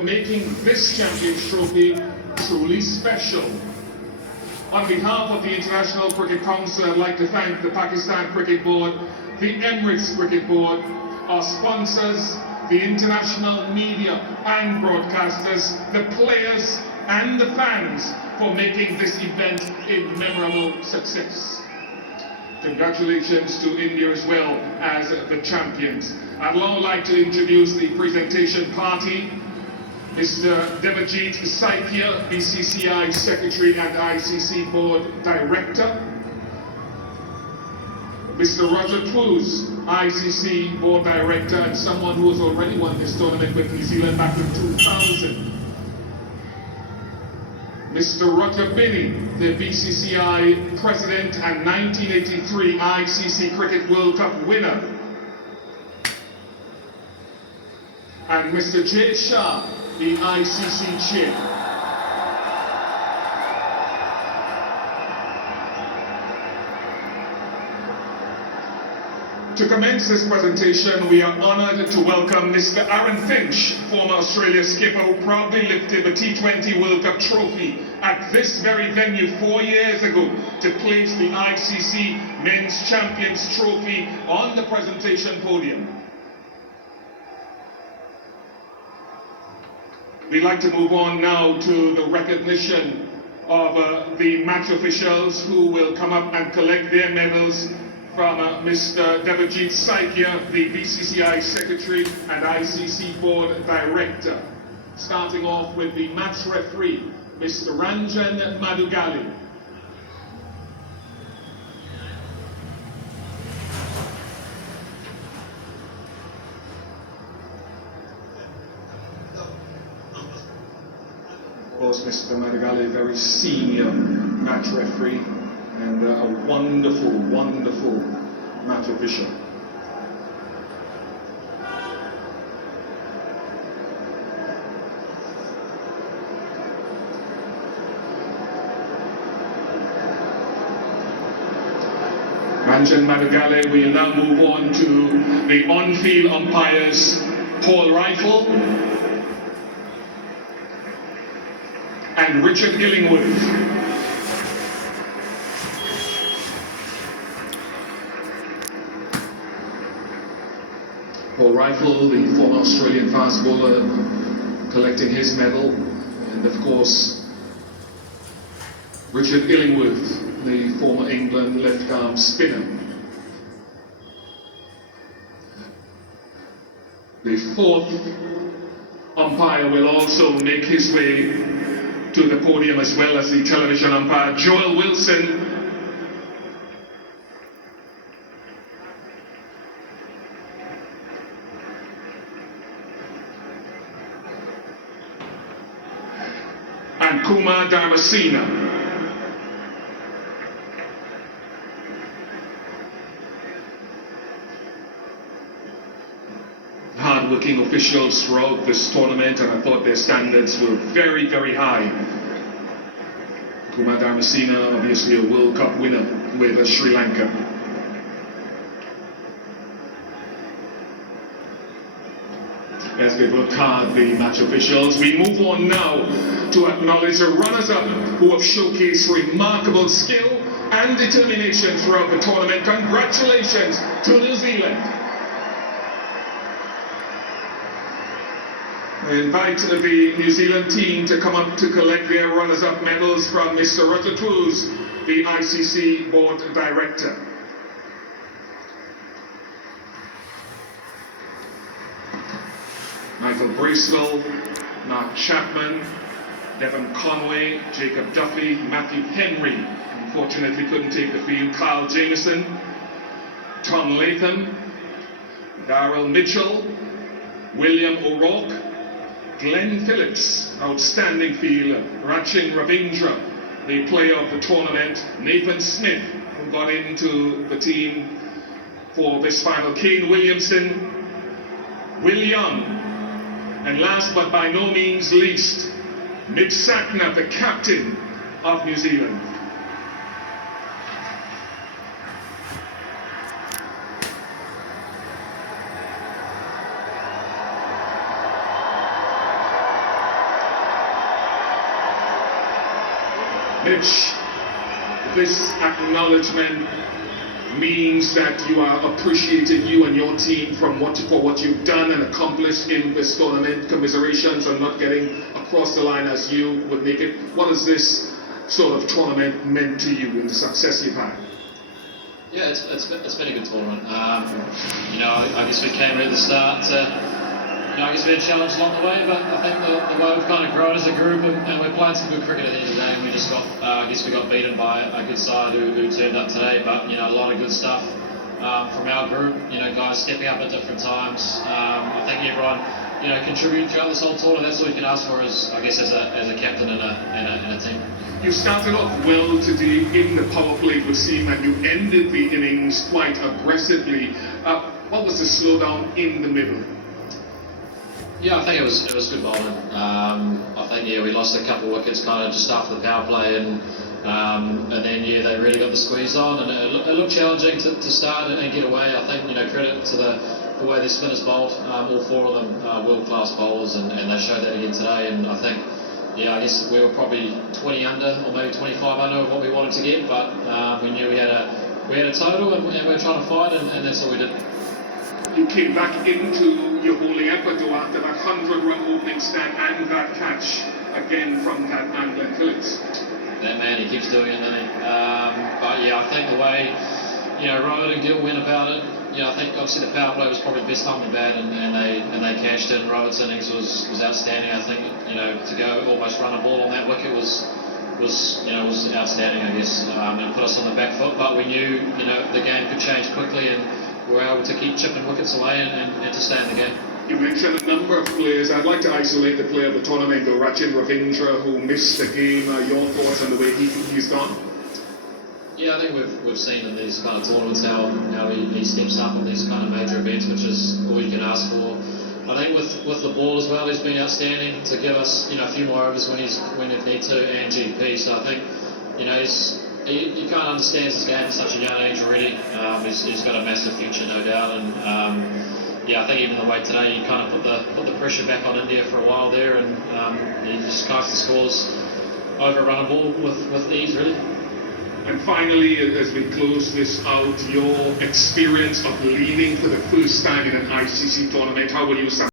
for making this Champions Trophy truly special. On behalf of the International Cricket Council, I'd like to thank the Pakistan Cricket Board, the Emirates Cricket Board, our sponsors, the international media and broadcasters, the players and the fans for making this event a memorable success. Congratulations to India as well as the champions. I'd now like to introduce the presentation party. Mr. Devajit Saikia, BCCI Secretary and ICC Board Director. Mr. Roger Twose, ICC Board Director and someone who has already won this tournament with New Zealand back in 2000. Mr. Roger Binney, the BCCI President and 1983 ICC Cricket World Cup winner. And Mr. Jay Shah, the ICC Chair. To commence this presentation, we are honoured to welcome Mr. Aaron Finch, former Australia skipper who proudly lifted the T20 World Cup trophy at this very venue 4 years ago to place the ICC Men's Champions Trophy on the presentation podium. We'd like to move on now to the recognition of the match officials who will come up and collect their medals from Mr. Devajit Saikia, the BCCI Secretary and ICC Board Director. Starting off with the match referee, Mr. Ranjan Madugali. Of course, Mr. Madugali, very senior match referee and a wonderful, wonderful match official. Ranjan Madugali, we will now move on to the on-field umpires, Paul Rifle and Richard Illingworth. Paul Rifle, the former Australian fast bowler, collecting his medal, and of course Richard Illingworth, the former England left-arm spinner. The fourth umpire will also make his way to the podium, as well as the television umpire, Joel Wilson. And Kumar Dharmasena. Hard-working officials throughout this tournament, and I thought their standards were very, very high. Kumar Dharmasena, obviously a World Cup winner with Sri Lanka. As they worked hard, the match officials. We move on now to acknowledge the runners-up who have showcased remarkable skill and determination throughout the tournament. Congratulations to New Zealand. I invite the New Zealand team to come up to collect their runners-up medals from Mr. Roger Twose, the ICC Board Director. Michael Bracewell, Mark Chapman, Devon Conway, Jacob Duffy, Matthew Henry, unfortunately couldn't take the field, Carl Jamieson, Tom Latham, Darrell Mitchell, William O'Rourke, Glenn Phillips, outstanding fielder, Rachin Ravindra, the player of the tournament, Nathan Smith, who got into the team for this final, Kane Williamson, Will Young, and last but by no means least, Mitch Sackner, the captain of New Zealand. Mitch, this acknowledgement means that you are appreciating you and your team for what you've done and accomplished in this tournament. Commiserations on not getting across the line as you would make it. What has this sort of tournament meant to you and the success you've had? Yeah, it's been a good tournament. I guess we came at the start to, I guess we had challenges along the way, but I think the way we've kind of grown as a group, and we're playing some good cricket at the end of the day, and we just got, we got beaten by a good side who turned up today, but, a lot of good stuff from our group, guys stepping up at different times. I think everyone, contributed throughout this whole tournament. That's all you can ask for as a captain and a team. You started off well today in the power play, it would seem, and you ended the innings quite aggressively. What was the slowdown in the middle? Yeah, I think it was good bowling. I think we lost a couple of wickets kind of just after the power play, and then they really got the squeeze on, and it looked challenging to start and get away. I think credit to the way the spinners bowled. All four of them world-class bowlers, and they showed that again today. And I think I guess we were probably 20 under or maybe 25 under of what we wanted to get, but we knew we had a total, and we were trying to fight, and that's all we did. You came back into your bowling effort though after that 100-run opening stand and that catch again from that angle and Phillips. That man, he keeps doing it, doesn't he? But I think the way Rowan and Gill went about it, I think obviously the power play was probably the best time to bat, and they cashed in. Rowan's innings was outstanding. I think to go almost run a ball on that wicket was outstanding, I guess, and put us on the back foot. But we knew the game could change quickly, and we were able to keep chipping wickets away and to stay in the game. You mentioned a number of players. I'd like to isolate the player of the tournament, though, Rachin Ravindra, who missed the game. Your thoughts on the way he's gone? Yeah, I think we've seen in these kind of tournaments how he steps up on these kind of major events, which is all you can ask for. I think with the ball as well, he's been outstanding to give us a few more overs when they need to, and GP. So I think he kind of understands his game at such a young age already. He's got a massive future, no doubt, and I think even the way today he kind of put the pressure back on India for a while there, and he just cast the scores over a run ball with ease, really. And finally, as we close this out, your experience of leading for the first time in an ICC tournament, how will you